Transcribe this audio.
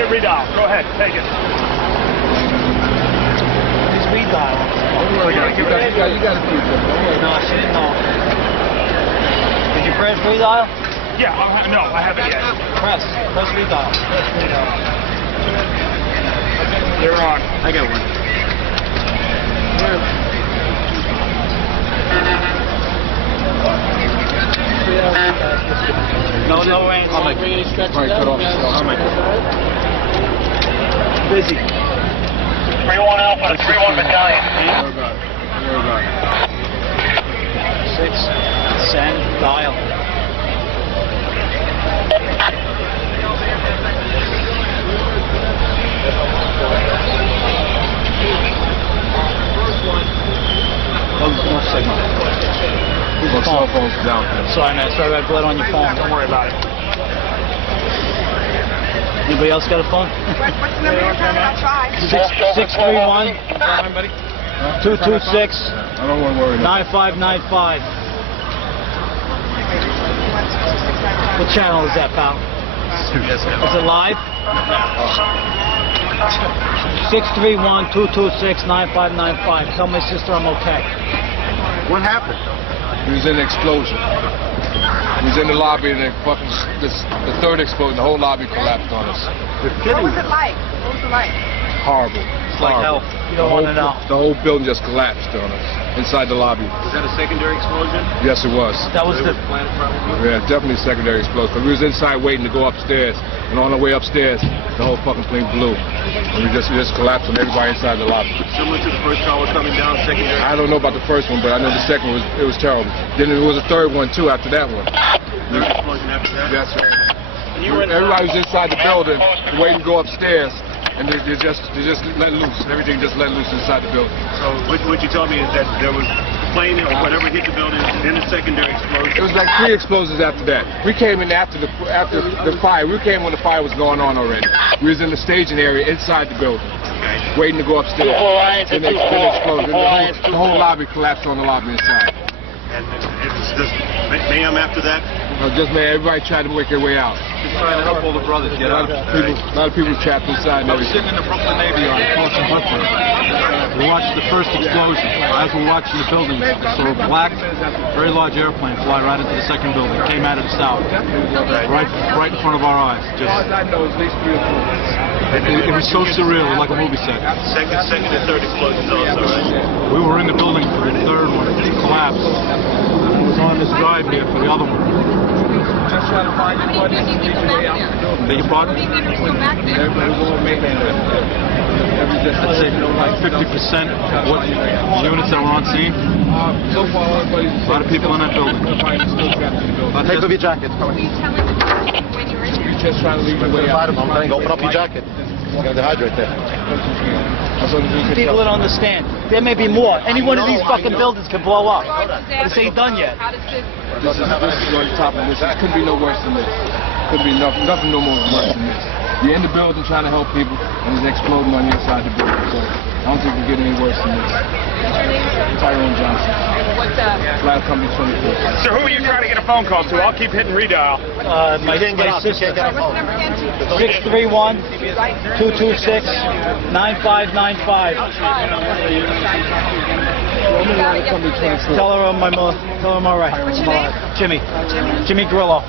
hit redial. Go ahead, take it. Just redial. You got a few. No, she didn't know. Did you press redial? Yeah, no, I haven't yet. Press redial. You're on. I got one. No range. I'll make it. All right, cut off. I'll make it. Busy. 3-1 Alpha, 3-1 Battalion. Where about it? 6, send, dial. No signal. Well, cell phone's down. Sorry, man. Sorry about blood on your phone. Don't worry about it. Anybody else got a phone? What's the number you're trying to try? 631 226 I don't want to worry. 9595. What channel is that, pal? Is it live? 631 226 9595. Tell my sister I'm okay. What happened? He was in an explosion. He was in the lobby and the third explosion, the whole lobby collapsed on us. What was it like? What was it like? Horrible. It's like hell. You don't want to know. The whole building just collapsed on us inside the lobby. Was that a secondary explosion? Yes, it was. That was the... Yeah, definitely a secondary explosion. Because we was inside waiting to go upstairs, and on the way upstairs, the whole fucking thing blew. And we just collapsed on everybody inside the lobby. Similar to the first tower coming down, secondary? I don't know about the first one, but I know the second one was terrible. Then there was a third one too after that one. Third explosion after that? Yes, sir. Everybody was inside the building, waiting to go upstairs. And they just let loose. Everything just let loose inside the building. So what you told me is that there was a plane or whatever hit the building, then a secondary explosion. It was like 3 explosions after that. We came in after the fire. We came when the fire was going on already. We was in the staging area inside the building, waiting to go upstairs. And it exploded. The whole lobby collapsed on the lobby inside. And it was just mayhem after that? Just man, everybody tried to make their way out. Just trying to help all the brothers get out. A lot of people trapped inside. I was sitting in the Brooklyn Navy Yard, across from Brooklyn. We watched the first explosion. As we're watching the building, saw a black, very large airplane fly right into the second building. Came out of the south, right in front of our eyes. Just, it was so surreal, like a movie set. Second and third explosions also, right? We were in the building for the third one. It collapsed. I was on this drive here for the other one. Just trying to find your buddies. Beg your pardon? I'd say like 50% of what units that were on scene. So far, a lot of people in that building. Take off your jacket. You're just trying to leave your way out. Open up your jacket. You're going to dehydrate there. People that understand. There may be more. Any one of these fucking buildings can blow up. This ain't done yet. This is on top of this. It couldn't be no worse than this. Couldn't be nothing no more worse than this. You're in the building trying to help people, and it's exploding on the inside the building. So I don't think we get any worse than this. Tyrone Johnson. What's up? Flat Company 24. So who are you trying to get a phone call to? I'll keep hitting redial. My sister. 631 226 9595. Tell her I'm all right. What's your name? Jimmy Grillo.